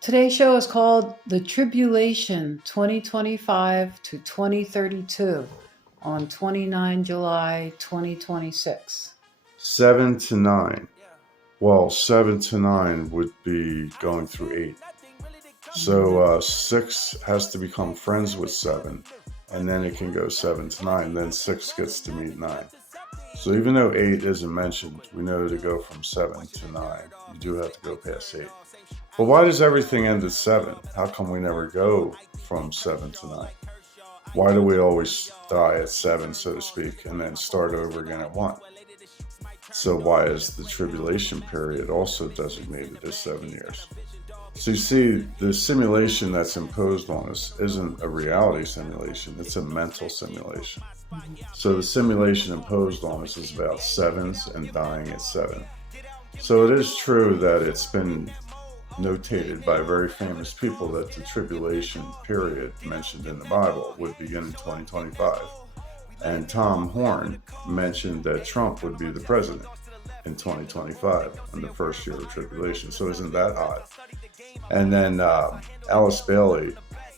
Today's show is called The Tribulation 2025 to 2032 on 29 July 2026. 7 to 9. Well, 7 to 9 would be going through 8. So 6 has to become friends with 7, and then it can go 7 to 9. Then 6 gets to meet 9. So even though 8 isn't mentioned, we know to go from 7 to 9. You do have to go past 8. But why does everything end at 7? How come we never go from 7 to 9? Why do we always die at 7, so to speak, and then start over again at 1? So why is the tribulation period also designated as 7 years? So you see, the simulation that's imposed on us isn't a reality simulation, it's a mental simulation. So the simulation imposed on us is about 7s and dying at 7. So it is true that it's been notated by very famous people that the tribulation period mentioned in the Bible would begin in 2025. And Tom Horn mentioned that Trump would be the president in 2025 in the first year of tribulation. So isn't that odd? And then Alice Bailey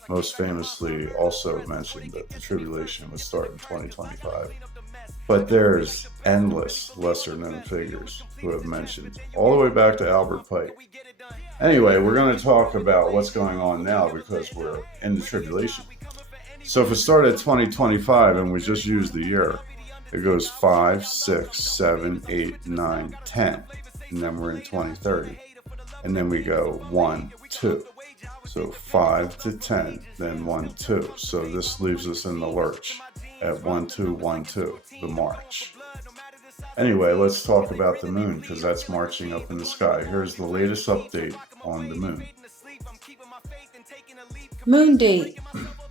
most famously also mentioned that the tribulation would start in 2025. But there's endless lesser known figures who have mentioned, all the way back to Albert Pike. Anyway, we're going to talk about what's going on now because we're in the tribulation. So if it started at 2025 and we just use the year, it goes 5, 6, 7, 8, 9, 10. And then we're in 2030. And then we go 1, 2. So 5 to 10, then 1, 2. So this leaves us in the lurch at 1, 2, 1, 2, the march. Anyway, let's talk about the moon because that's marching up in the sky. Here's the latest update on the moon. Moon date.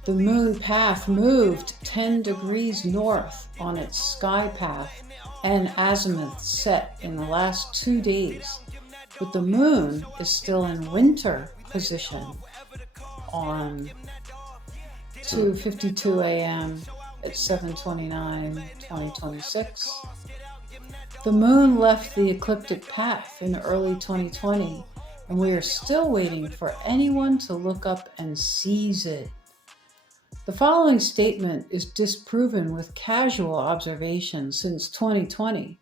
The moon path moved 10 degrees north on its sky path and azimuth set in the last 2 days. But the moon is still in winter position on 2:52 a.m. at 7/29/2026. The moon left the ecliptic path in early 2020, and we are still waiting for anyone to look up and seize it. The following statement is disproven with casual observation since 2020.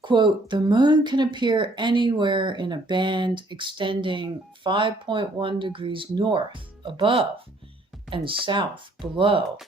Quote, the moon can appear anywhere in a band extending 5.1 degrees north above and south below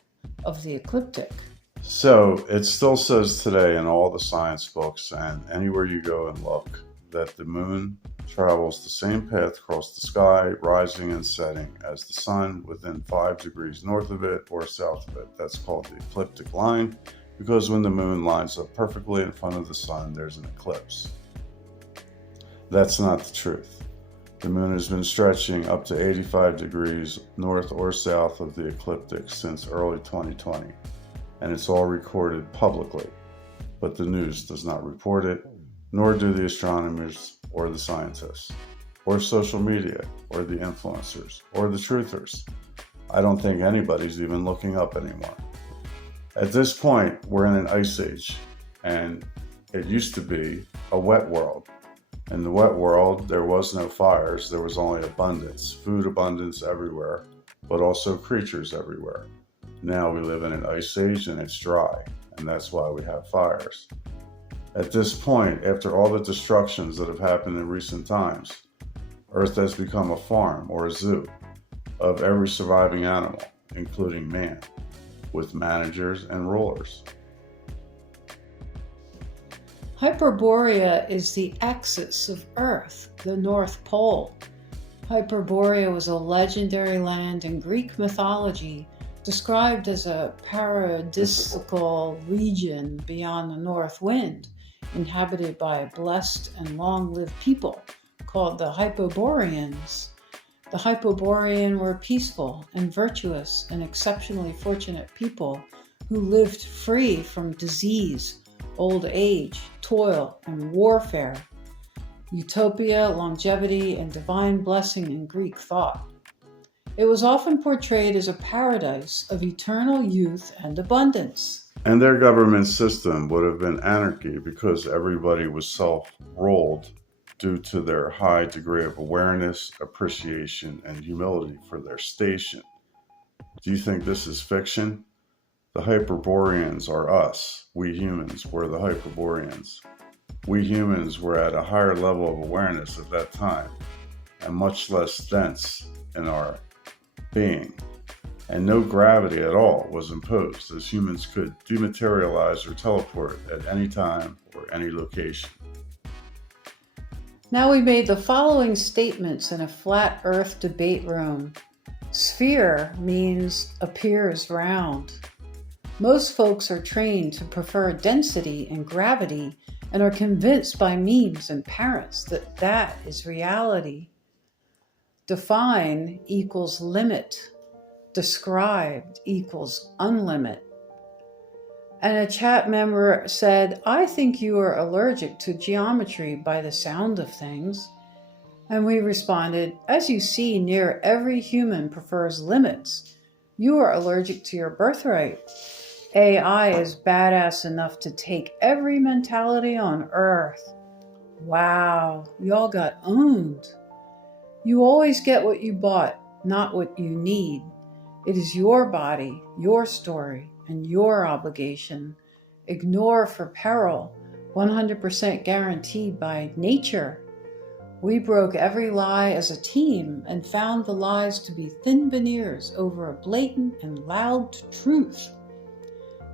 of the ecliptic. So it still says today in all the science books and anywhere you go and look that the moon travels the same path across the sky, rising and setting as the sun within 5 degrees north of it or south of it. That's called the ecliptic line because when the moon lines up perfectly in front of the sun, there's an eclipse. That's not the truth. The moon has been stretching up to 85 degrees north or south of the ecliptic since early 2020. And it's all recorded publicly, but the news does not report it, nor do the astronomers or the scientists, or social media, or the influencers, or the truthers. I don't think anybody's even looking up anymore. At this point, we're in an ice age, and it used to be a wet world. In the wet world, there was no fires, there was only abundance, food abundance everywhere, but also creatures everywhere. Now we live in an ice age and it's dry, and that's why we have fires. At this point, after all the destructions that have happened in recent times, Earth has become a farm or a zoo of every surviving animal, including man, with managers and rulers. Hyperborea is the axis of Earth, the North Pole. Hyperborea was a legendary land in Greek mythology described as a paradisical region beyond the north wind, inhabited by a blessed and long-lived people called the Hyperboreans. The Hyperborean were peaceful and virtuous and exceptionally fortunate people who lived free from disease, old age, toil, and warfare. Utopia, longevity, and divine blessing in Greek thought. It was often portrayed as a paradise of eternal youth and abundance. And their government system would have been anarchy because everybody was self-ruled due to their high degree of awareness, appreciation, and humility for their station. Do you think this is fiction? The Hyperboreans are us. We humans were the Hyperboreans. We humans were at a higher level of awareness at that time, and much less dense in our being. And no gravity at all was imposed, as humans could dematerialize or teleport at any time or any location. Now we made the following statements in a flat earth debate room. Sphere means appears round. Most folks are trained to prefer density and gravity and are convinced by memes and parents that that is reality. Define equals limit. Described equals unlimit. And a chat member said, I think you are allergic to geometry by the sound of things. And we responded, as you see, near every human prefers limits. You are allergic to your birthright. AI is badass enough to take every mentality on Earth. Wow, y'all got owned. You always get what you bought, not what you need. It is your body, your story, and your obligation. Ignore for peril, 100% guaranteed by nature. We broke every lie as a team and found the lies to be thin veneers over a blatant and loud truth.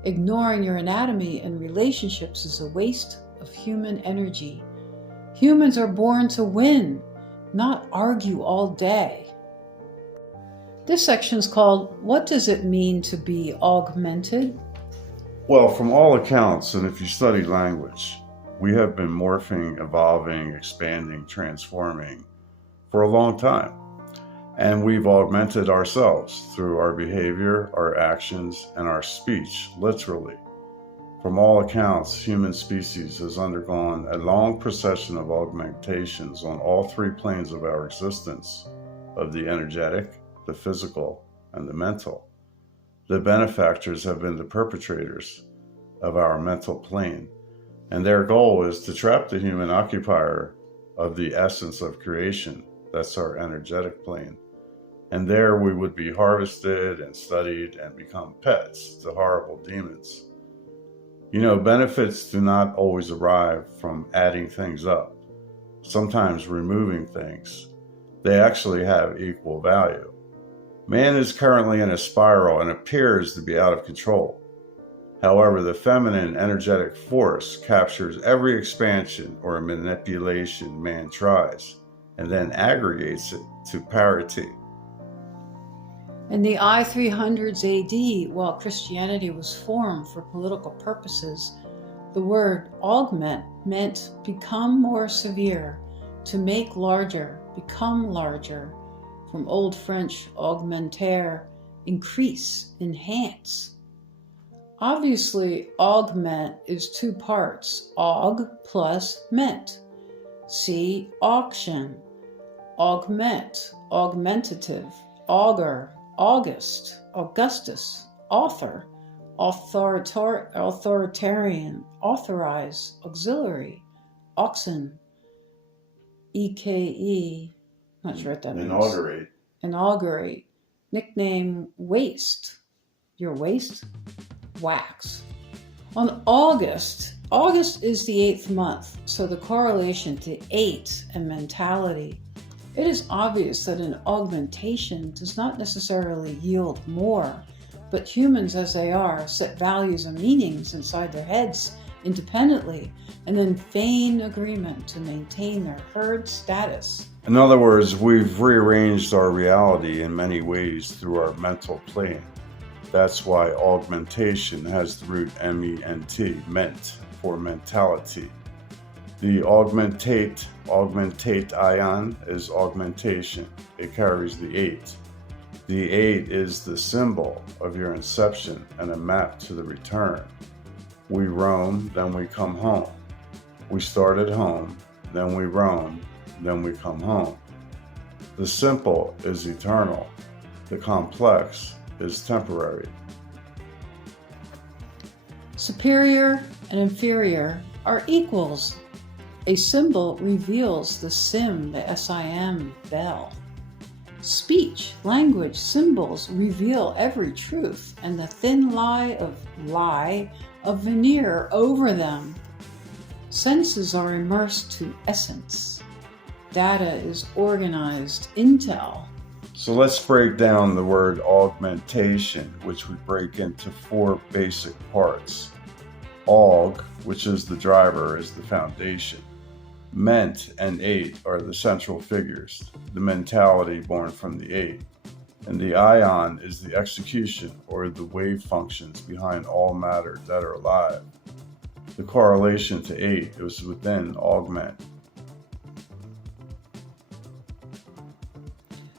Ignoring your anatomy and relationships is a waste of human energy. Humans are born to win, not argue all day. This section is called, What Does It Mean to Be Augmented? Well, from all accounts, and if you study language, we have been morphing, evolving, expanding, transforming for a long time. And we've augmented ourselves through our behavior, our actions, and our speech, literally. From all accounts, human species has undergone a long procession of augmentations on all three planes of our existence, of the energetic, the physical, and the mental. The benefactors have been the perpetrators of our mental plane, and their goal is to trap the human occupier of the essence of creation. That's our energetic plane. And there we would be harvested and studied and become pets to horrible demons. You know, benefits do not always arrive from adding things up, sometimes removing things. They actually have equal value. Man is currently in a spiral and appears to be out of control. However, the feminine energetic force captures every expansion or manipulation man tries, and then aggregates it to parity. In the I-300s AD, while Christianity was formed for political purposes, the word augment meant become more severe, to make larger, become larger, from Old French augmenter, increase, enhance. Obviously, augment is two parts, aug plus ment. See auction, augment, augmentative, augur, August, Augustus, author, authoritarian, authorize, auxiliary, oxen, EKE, not sure what that means. Inaugurate, nickname, waste, your waist, wax. On August is the 8th month, so the correlation to 8 and mentality. It is obvious that an augmentation does not necessarily yield more, but humans as they are set values and meanings inside their heads independently and then feign agreement to maintain their herd status. In other words, we've rearranged our reality in many ways through our mental plane. That's why augmentation has the root M-E-N-T, ment, for mentality. The augmentate ion is augmentation. It carries the 8. The 8 is the symbol of your inception and a map to the return. We roam, then we come home. We start at home, then we roam, then we come home. The simple is eternal. The complex is temporary. Superior and inferior are equals. A symbol reveals the SIM, the S-I-M bell. Speech, language, symbols reveal every truth and the thin lie of veneer over them. Senses are immersed to essence. Data is organized intel. So let's break down the word augmentation, which we break into 4 basic parts. Aug, which is the driver, is the foundation. Ment and 8 are the central figures, the mentality born from the 8. And the ion is the execution or the wave functions behind all matter that are alive. The correlation to 8 is within augment.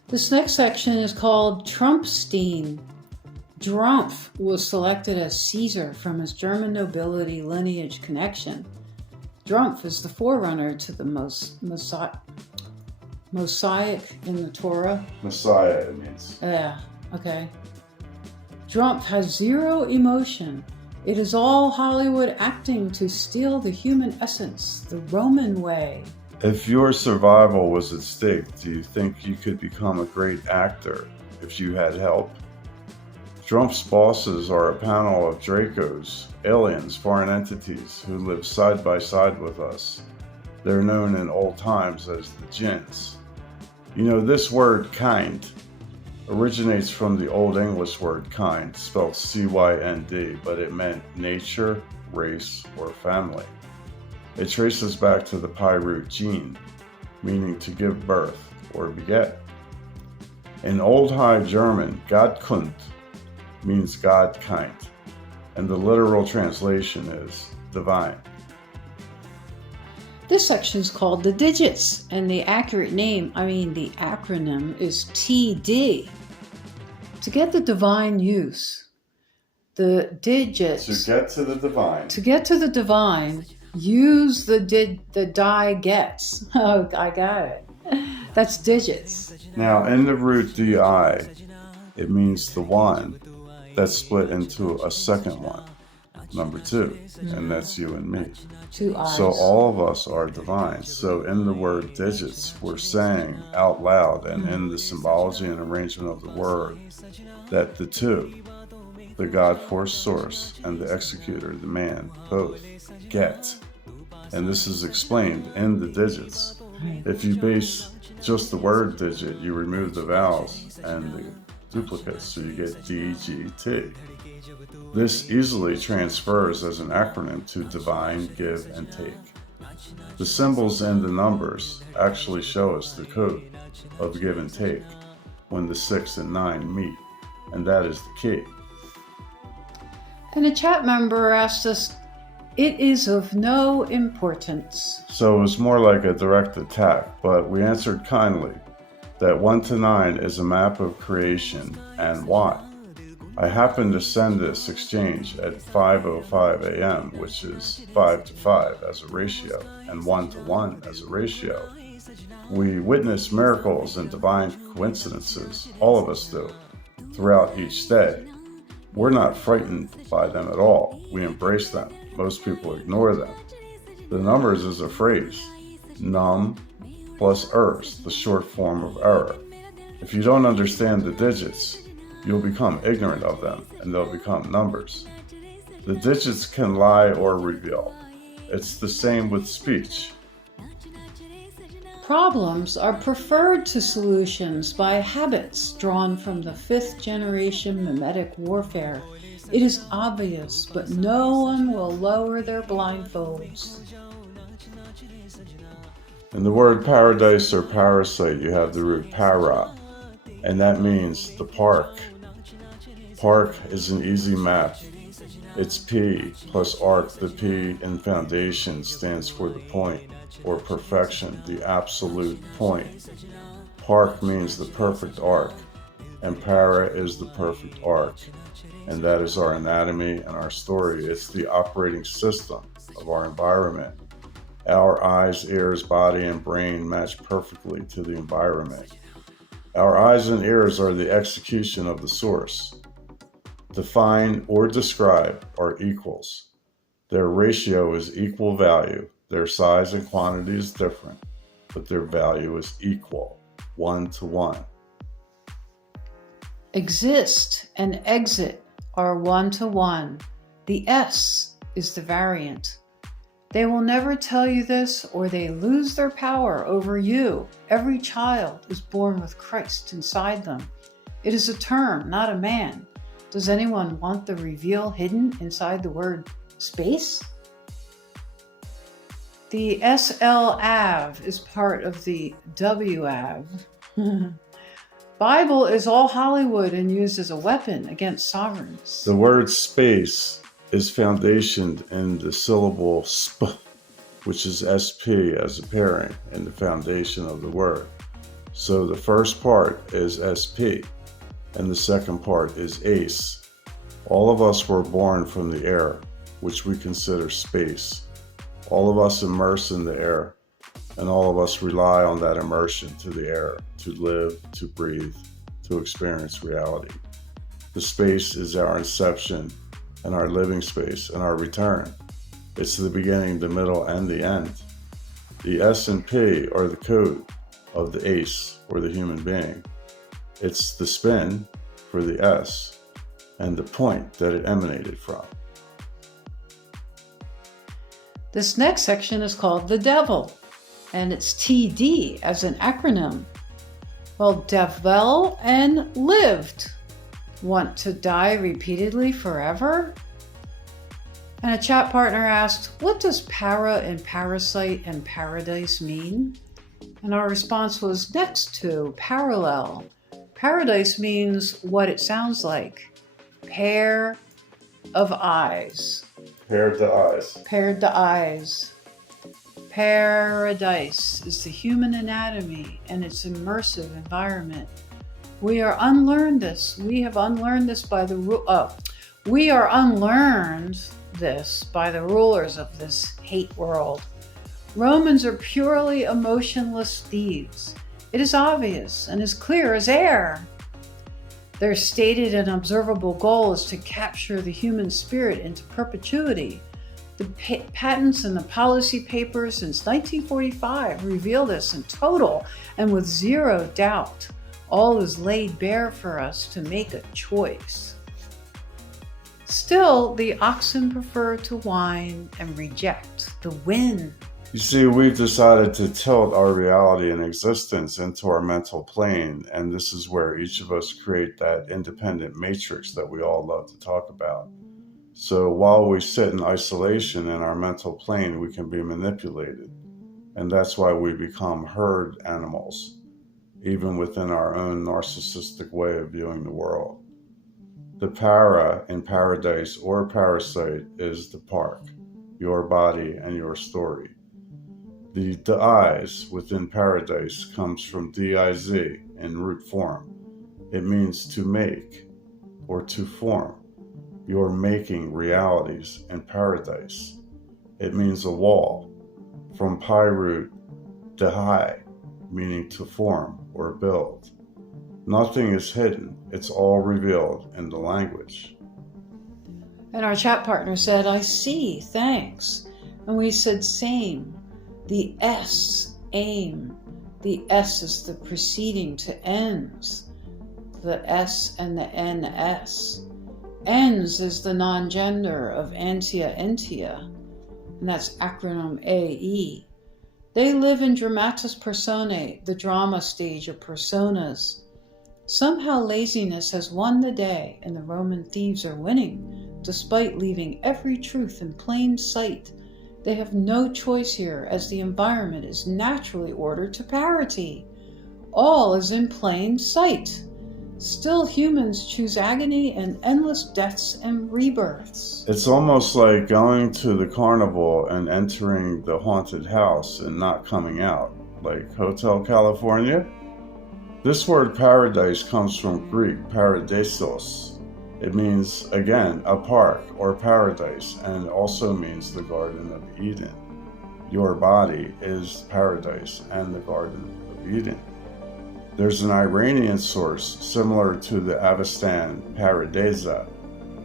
This next section is called Trumpstein. Drumpf was selected as Caesar from his German nobility lineage connection. Drumpf is the forerunner to the Mosaic in the Torah. Messiah, it means. Yeah, okay. Drumpf has 0 emotion. It is all Hollywood acting to steal the human essence, the Roman way. If your survival was at stake, do you think you could become a great actor if you had help? Drumpf's bosses are a panel of Dracos, aliens, foreign entities who live side by side with us. They're known in old times as the jinns. You know, this word kind originates from the Old English word kind, spelled C-Y-N-D, but it meant nature, race, or family. It traces back to the Pi root gene, meaning to give birth or beget. In Old High German, Godkund means God kind, and the literal translation is divine. This section is called the digits, and the acronym is TD. To get the divine use, the digits. To get to the divine, use the die gets. Oh, I got it. That's digits. Now, in the root DI, it means the one that's split into a second one, number 2, and that's you and me. 2 eyes. So all of us are divine. So in the word digits, we're saying out loud and in the symbology and arrangement of the word that the 2, the God force source, and the executor, the man, both get. And this is explained in the digits. If you base just the word digit, you remove the vowels and the duplicates, so you get DGT. This easily transfers as an acronym to divine, give, and take. The symbols and the numbers actually show us the code of give and take when the 6 and 9 meet, and that is the key. And a chat member asked us, it is of no importance. So it was more like a direct attack, but we answered kindly that 1 to 9 is a map of creation and why. I happened to send this exchange at 5:05 a.m., which is 5 to 5 as a ratio and 1 to 1 as a ratio. We witness miracles and divine coincidences, all of us do, throughout each day. We're not frightened by them at all. We embrace them. Most people ignore them. The numbers is a phrase, num plus ers, the short form of error. If you don't understand the digits, you'll become ignorant of them, and they'll become numbers. The digits can lie or reveal. It's the same with speech. Problems are preferred to solutions by habits drawn from the 5th generation mimetic warfare. It is obvious, but no one will lower their blindfolds. In the word paradise or parasite, you have the root para, and that means the park. Park is an easy math. It's P plus arc. The P in foundation stands for the point, or perfection, the absolute point. Park means the perfect arc, and para is the perfect arc. And that is our anatomy and our story. It's the operating system of our environment. Our eyes, ears, body, and brain match perfectly to the environment. Our eyes and ears are the execution of the source. Define or describe are equals. Their ratio is equal value, Their size and quantity is different, but their value is equal, 1 to 1. Exist and exit are 1 to 1. The S is the variant. They will never tell you this, or they lose their power over you. Every child is born with Christ inside them. It is a term, not a man. Does anyone want the reveal hidden inside the word space? The SL-AV is part of the WAV. Bible is all Hollywood and used as a weapon against sovereigns. The word space is foundationed in the syllable sp, which is SP as a pairing in the foundation of the word. So the first part is SP and the second part is ace. All of us were born from the air, which we consider space. All of us immerse in the air, and all of us rely on that immersion to the air to live, to breathe, to experience reality. The space is our inception and our living space and our return. It's the beginning, the middle, and the end. The S and P are the code of the ace, or the human being. It's the spin for the S and the point that it emanated from. This next section is called the devil, and it's TD as an acronym. Well, devil and lived. Want to die repeatedly forever? And a chat partner asked, what does para and parasite and paradise mean? And our response was next to parallel. Paradise means what it sounds like. Pair of eyes. Paired to eyes. Paired to eyes. Paradise is the human anatomy and its immersive environment. We are unlearned this. We have unlearned this by the we are unlearned this by the rulers of this hate world. Romans are purely emotionless thieves. It is obvious and as clear as air. Their stated and observable goal is to capture the human spirit into perpetuity. The patents and the policy papers since 1945 reveal this in total and with zero doubt. All is laid bare for us to make a choice. Still, the oxen prefer to whine and reject the wind. You see, we've decided to tilt our reality and existence into our mental plane, and this is where each of us create that independent matrix that we all love to talk about. So while we sit in isolation in our mental plane, we can be manipulated, and that's why we become herd animals, even within our own narcissistic way of viewing the world. The para in paradise or parasite is the park, your body and your story. The diz within paradise comes from diz in root form. It means to make or to form. You're making realities in paradise. It means a wall, from pi root dihai, meaning to form or build. Nothing is hidden, it's all revealed in the language. And our chat partner said, I see, thanks. And we said, same. The S, aim. The S is the preceding to ends. The S and the NS. Ens is the non-gender of Antia Entia, and that's acronym AE. They live in dramatis personae, the drama stage of personas. Somehow laziness has won the day, and the Roman thieves are winning, despite leaving every truth in plain sight. They have no choice here, as the environment is naturally ordered to parity. All is in plain sight. Still, humans choose agony and endless deaths and rebirths. It's almost like going to the carnival and entering the haunted house and not coming out, like Hotel California. This word paradise comes from Greek paradisos. It means, again, a park or paradise, and also means the Garden of Eden. Your body is paradise and the Garden of Eden. There's an Iranian source similar to the Avestan paradisa,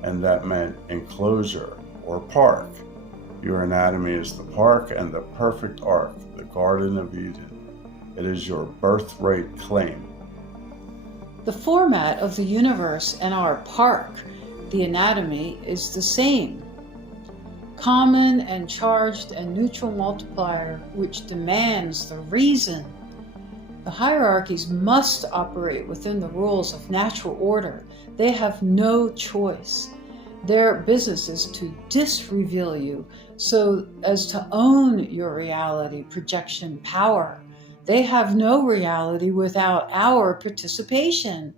and that meant enclosure or park. Your anatomy is the park and the perfect ark, the Garden of Eden. It is your birthright claim. The format of the universe and our park, the anatomy, is the same. Common and charged and neutral multiplier, which demands the reason. The hierarchies must operate within the rules of natural order. They have no choice. Their business is to disreveal you so as to own your reality projection power. They have no reality without our participation.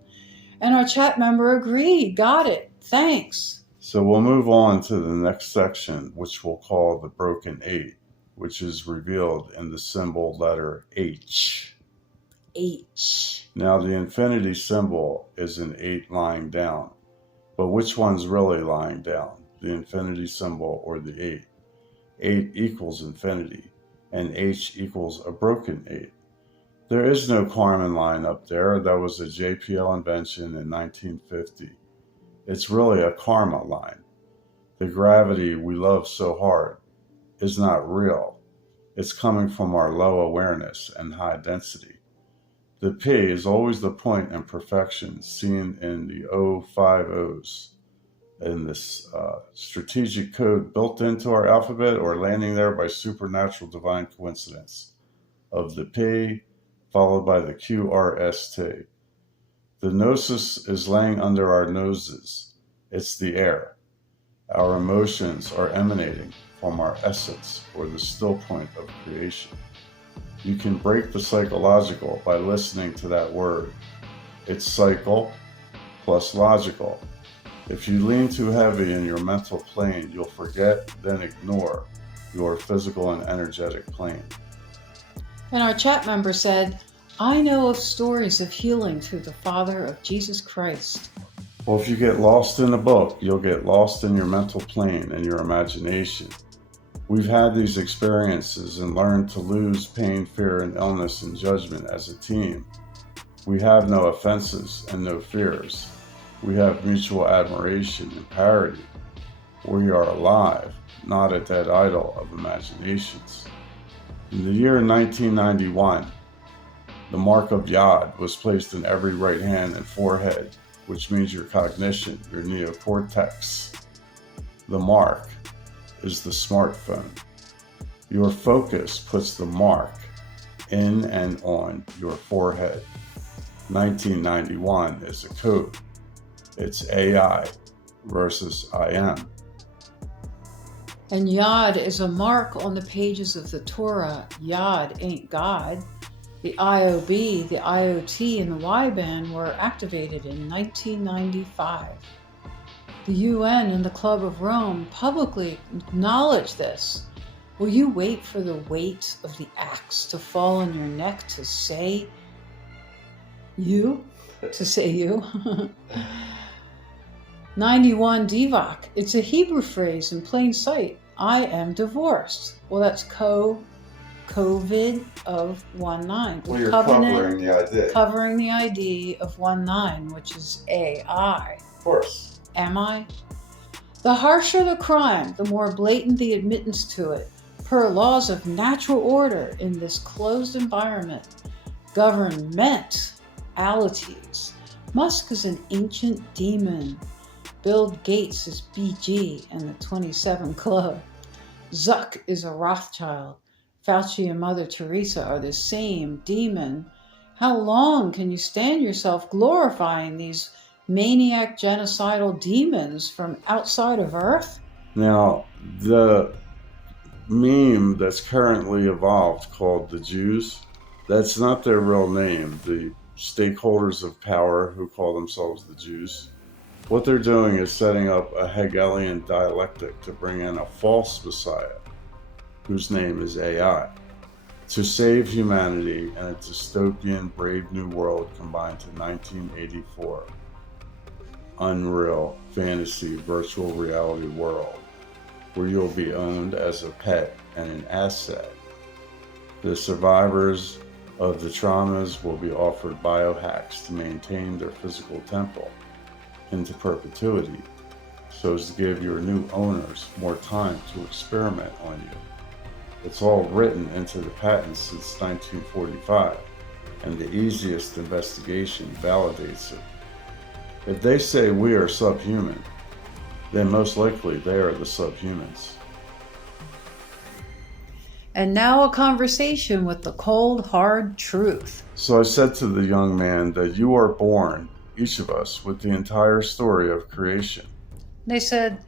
And our chat member agreed. Got it. Thanks. So we'll move on to the next section, which we'll call the Broken Eight, which is revealed in the symbol letter H. H. Now the infinity symbol is an 8 lying down. But which one's really lying down? The infinity symbol or the 8? 8 equals infinity, and H equals a broken 8. There is no Kármán line up there. That was a JPL invention in 1950. It's really a karma line. The gravity we love so hard is not real. It's coming from our low awareness and high density. The P is always the point in perfection seen in the 050s in this strategic code built into our alphabet or landing there by supernatural divine coincidence of the P followed by the QRST. The gnosis is laying under our noses. It's the air. Our emotions are emanating from our essence or the still point of creation. You can break the psychological by listening to that word. It's cycle plus logical. If you lean too heavy in your mental plane, you'll forget, then ignore your physical and energetic plane. And our chat member said, I know of stories of healing through the Father of Jesus Christ. Well, if you get lost in a book, you'll get lost in your mental plane and your imagination. We've had these experiences and learned to lose pain, fear, and illness and judgment as a team. We have no offenses and no fears. We have mutual admiration and parity. We are alive, not a dead idol of imaginations. In the year 1991, the mark of Yod was placed in every right hand and forehead, which means your cognition, your neocortex. The mark is the smartphone. Your focus puts the mark in and on your forehead. 1991 is a code. It's AI versus I am. And Yod is a mark on the pages of the Torah. Yod ain't God. The IOB, the IoT, and the Y-band were activated in 1995. The UN and the Club of Rome publicly acknowledge this. Will you wait for the weight of the axe to fall on your neck to say you? To say you? 91 Divak. It's a Hebrew phrase in plain sight. I am divorced. Well, that's COVID of 19. Well, you're covering the ID. Covering the ID of 19, which is AI. Of course. Am I? The harsher the crime, the more blatant the admittance to it, per laws of natural order in this closed environment. Governmentalities. Musk is an ancient demon. Bill Gates is BG and the 27 Club. Zuck is a Rothschild. Fauci and Mother Teresa are the same demon. How long can you stand yourself glorifying these maniac genocidal demons from outside of Earth? Now, the meme that's currently evolved called the Jews, that's not their real name. The stakeholders of power who call themselves the Jews, what they're doing is setting up a Hegelian dialectic to bring in a false messiah whose name is AI, to save humanity in a dystopian Brave New World combined to 1984. Unreal fantasy virtual reality world where you'll be owned as a pet and an asset. The survivors of the traumas will be offered biohacks to maintain their physical temple into perpetuity so as to give your new owners more time to experiment on you. It's all written into the patents since 1945, and the easiest investigation validates it. If they say we are subhuman, then most likely they are the subhumans. And now a conversation with the cold, hard truth. So I said to the young man that you are born, each of us, with the entire story of creation. They said,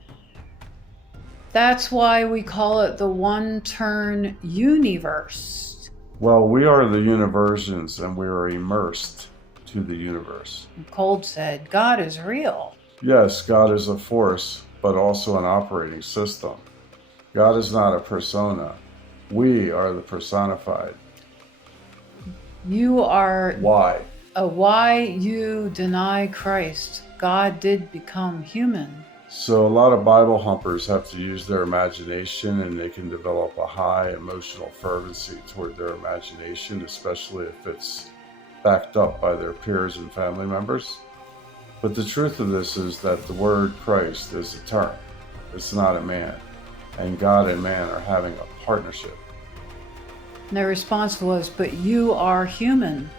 that's why we call it the one-turn universe. Well, we are the universins, and we are immersed to the universe. And Cold said, God is real. Yes, God is a force, but also an operating system. God is not a persona. We are the personified. You are Why? why you deny Christ. God did become human. So a lot of Bible humpers have to use their imagination, and they can develop a high emotional fervency toward their imagination, especially if it's backed up by their peers and family members. But the truth of this is that the word Christ is a term. It's not a man. And God and man are having a partnership. And their response was, but you are human.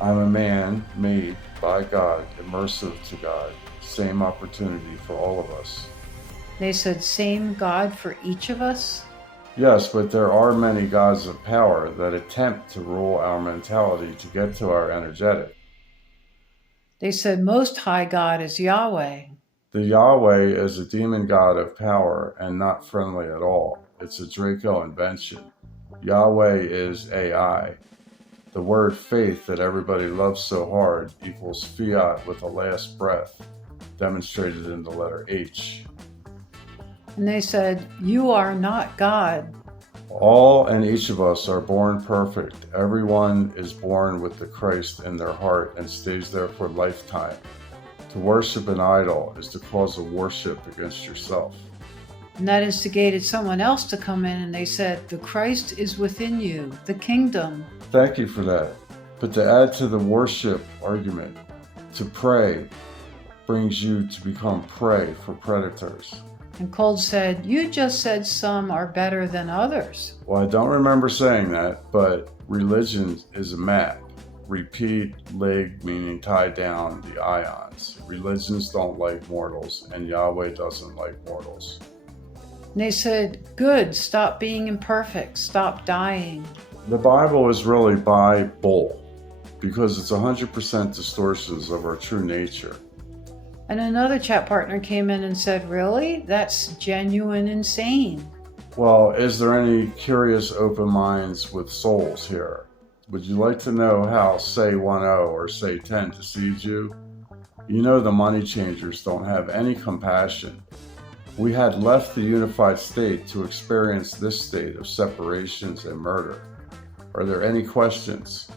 I'm a man made by God, immersive to God. Same opportunity for all of us. They said, same God for each of us? Yes, but there are many gods of power that attempt to rule our mentality to get to our energetic. They said, Most High God is Yahweh. The Yahweh is a demon god of power and not friendly at all. It's a Draco invention. Yahweh is AI. The word faith that everybody loves so hard equals fiat with a last breath, demonstrated in the letter H. And they said, you are not God. All and each of us are born perfect. Everyone is born with the Christ in their heart and stays there for a lifetime. To worship an idol is to cause a worship against yourself. And that instigated someone else to come in, and they said, the Christ is within you, the kingdom. Thank you for that. But to add to the worship argument, to pray brings you to become prey for predators. And Cold said, you just said some are better than others. Well, I don't remember saying that, but religion is a map. Repeat, lig, meaning tie down the ions. Religions don't like mortals, and Yahweh doesn't like mortals. And they said, good, stop being imperfect, stop dying. The Bible is really Bible, because it's 100% distortions of our true nature. And another chat partner came in and said, really? That's genuine insane. Well, is there any curious open minds with souls here? Would you like to know how Say 10 or Say 10 deceived you? You know the money changers don't have any compassion. We had left the unified state to experience this state of separations and murder. Are there any questions?